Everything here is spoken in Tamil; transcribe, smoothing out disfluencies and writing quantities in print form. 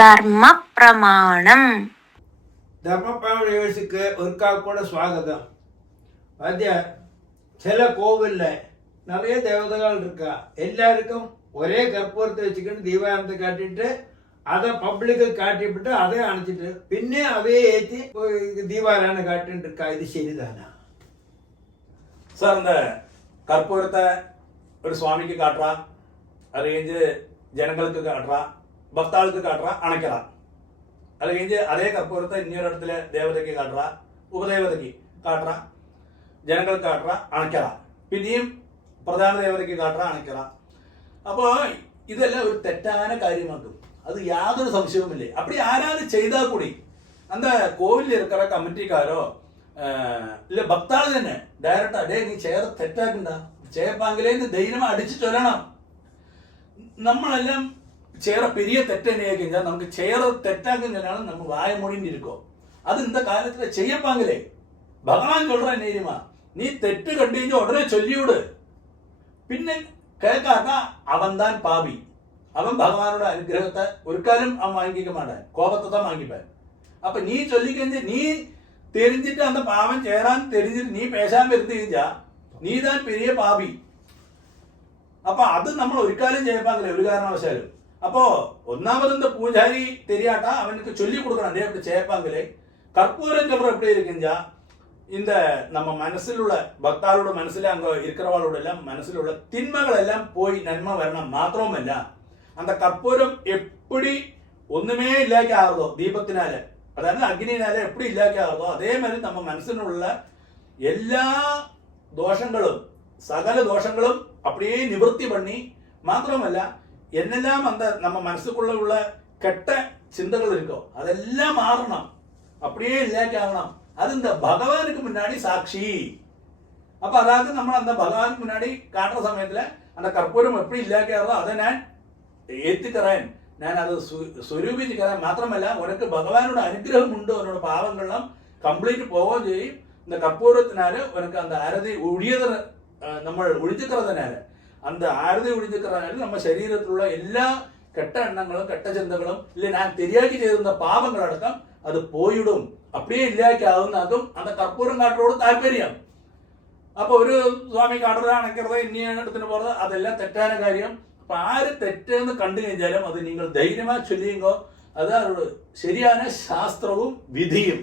ധർമ്മപ്രമാണം. ധർമ്മപ്രമാണ ഒരിക്കൽ സ്വാഗതം. சில கோவில்ல நிறைய தேவதைகள் இருக்கா. எல்லாருக்கும் ஒரே கற்பூரத்தை வச்சுக்கிட்டு தீபாரத்தை காட்டிட்டு அதை பப்ளிக்கு காட்டிவிட்டு அதை அணைச்சிட்டு பின்னே அதையே ஏற்றி தீபாராயணம் காட்டிட்டு இருக்கா. இது சரிதானா சார்? இந்த கற்பூரத்தை ஒரு சுவாமிக்கு காட்டுறா, அது கழிஞ்சு ஜனங்களுக்கு காட்டுறா, பக்தாளுக்கு காட்டுறா, அணைக்கிறா. அது கழிஞ்சு அதே கற்பூரத்தை இன்னொரு இடத்துல தேவதைக்கு காட்டுறா, உபதேவதைக்கு காட்டுறா, ജനങ്ങൾക്ക് കാട്ടുക, അണയ്ക്കറ, പിന്നെയും പ്രധാന ദേവതയ്ക്ക് കാട്ടുക, അണയ്ക്കറ. അപ്പോൾ ഇതെല്ലാം ഒരു തെറ്റാன കാര്യമാക്കും. அது யாதொரு சம்சயமும் இல்லை. அப்படி யாராவது செய்தா கூடி அந்த கோவிலில் இருக்கிற கமிட்டிக்காரோ இல்லை பக்தாள் തന്നെ ഡയറക്റ്റാ ഡേ നീ ചേർ തെറ്റാക്കണ്ട, ചേപ്പാങ്കിലേന്ന് ധൈര്യമാ അടിച്ചു ചൊല്ലണം. നമ്മളെല്ലാം ചേർ பெரிய തെറ്റെന്നെയാക്കിയാൽ നമുക്ക് ചേർ തെറ്റാക്കുന്നതിനാണ് നമ്മൾ വായ മൊഴിഞ്ഞിരിക്കോ. അത് இந்த காலத்தில் செய்யப்பாங்களே ഭഗവാൻ சொல்ற നേരുമാ, നീ തെറ്റ് കണ്ടുകഴിഞ്ഞ ഉടനെ ചൊല്ലിയോട്. പിന്നെ കേൾക്കാക്ക അവൻ താൻ പാപി, അവൻ ഭഗവാനോட അനുഗ്രഹത്തെ ഒരിക്കലും അവൻ വാങ്ങിക്ക മാട്ടാൻ, കോപത്തെ தான் വാങ്ങിപ്പാൻ. അപ്പൊ നീ ചൊല്ലിക്കഴിഞ്ഞ് നീ தெரிஞ்சிட்டு அந்த பாவம் சேரான் தெரிஞ்சிட்டு நீ பேசாம இருந்து കഴിഞ്ഞാ നീ താൻ പെരിയ പാപി. അപ്പൊ അത് നമ്മൾ ഒരിക്കലും ചെയ്യപ്പാങ്കില്ല ഒരു കാരണവശാലും. അപ്പോ ഒന്നാമത് இந்த பூஜாரி தெரியாட்டா அவனுக்கு சொல்லி கொடுக்கணும், அதே அப்படி செய்யப்பாங்களே. கற்பூரம் சொல்ற எப்படி இருக்குஞ்சா, இந்த நம்ம மனசில் உள்ள பக்தாளோட மனசுல அங்க இருக்கிறவாளோட எல்லாம் மனசில் உள்ள தின்மைகள் எல்லாம் போய் நன்மை வரணும். மாத்திரமல்ல அந்த கற்பூரம் எப்படி ஒண்ணுமே இல்லாக்கி ஆகுதோ தீபத்தினால, அதாவது அக்னினால எப்படி இல்லாக்கி ஆகுதோ அதே மாதிரி நம்ம மனசில் உள்ள எல்லா தோஷங்களும் சகல தோஷங்களும் அப்படியே நிவர்த்தி பண்ணி, மாத்திரமல்ல என்னெல்லாம் அந்த நம்ம மனசுக்குள்ள உள்ள கெட்ட சிந்தகள் இருக்கோ அதெல்லாம் மாறணும், அப்படியே இல்லாக்கி ஆகணும். அது இந்த பகவானுக்கு முன்னாடி சாட்சி. அப்ப அதாவது நம்ம அந்த பகவானுக்கு முன்னாடி காட்டுற சமயத்துல அந்த கற்பூரம் எப்படி இல்லாக்காரோ அதை நான் ஏத்துக்கிறேன், நான் அதை സ്വരൂപിച്ചിக்கிறேன். മാത്രമല്ല உனக்கு பகவானோட அனுகிரகம் உண்டு, உன்னோட பாவங்கள்லாம் கம்ப்ளீட் போகவும் செய்யும். இந்த கற்பூரத்தினால உனக்கு அந்த ஆரதி நம்ம ஒழிஞ்சுக்கிறதுனால, அந்த ஆரதி ஒழிஞ்சுக்கிறதுனால நம்ம ശരീരത്തിൽ உள்ள എല്ലാ കെട്ട എണ്ണങ്ങളും കെട്ട ചിന്തകളും ഇല്ല ഞാൻ തെരിയാക്കി ചെയ്തിരുന്ന പാപങ്ങളടക്കം അത് പോയിടും, அப்படியே ഇല്ലാക്കാവുന്നതും அந்த കർപ്പൂരം കാട്ടലോട് താല്പര്യം. അപ്പൊ ഒരു സ്വാമി കാട്ടുക അണയ്ക്കരുത് ഇനിയിടത്തിന് പോകുന്നത് അതെല്ലാം തെറ്റാன കാര്യം. അപ്പൊ ആര് തെറ്റെന്ന് കണ്ടു കഴിഞ്ഞാലും അത് നിങ്ങൾ ധൈര്യമായി ചൊല്ലിയുമ്പോൾ അത് ശരിயான ശാസ്ത്രവും വിധിയും